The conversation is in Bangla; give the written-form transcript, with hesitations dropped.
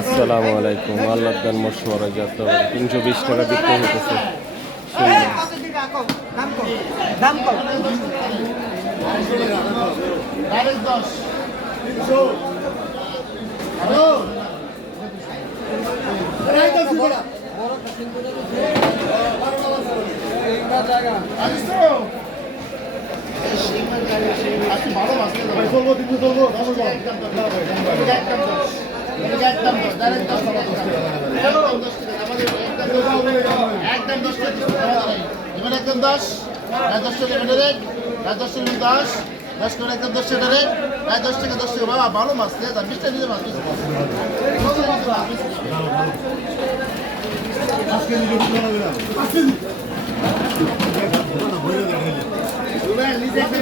আসসালামু আলাইকুম। আল্লাহর দান মশওয়ারা যাত্রা 320 টাকা বিক্রি হতেছে। একদম 10 করে একদম 10 টাকা রে 10 টাকা 10 টাকা বাবা ভালো মাছ রে 20 টাকা দিতে মাছ আজকে নিজে বুঝতে হবে না নিজে একটা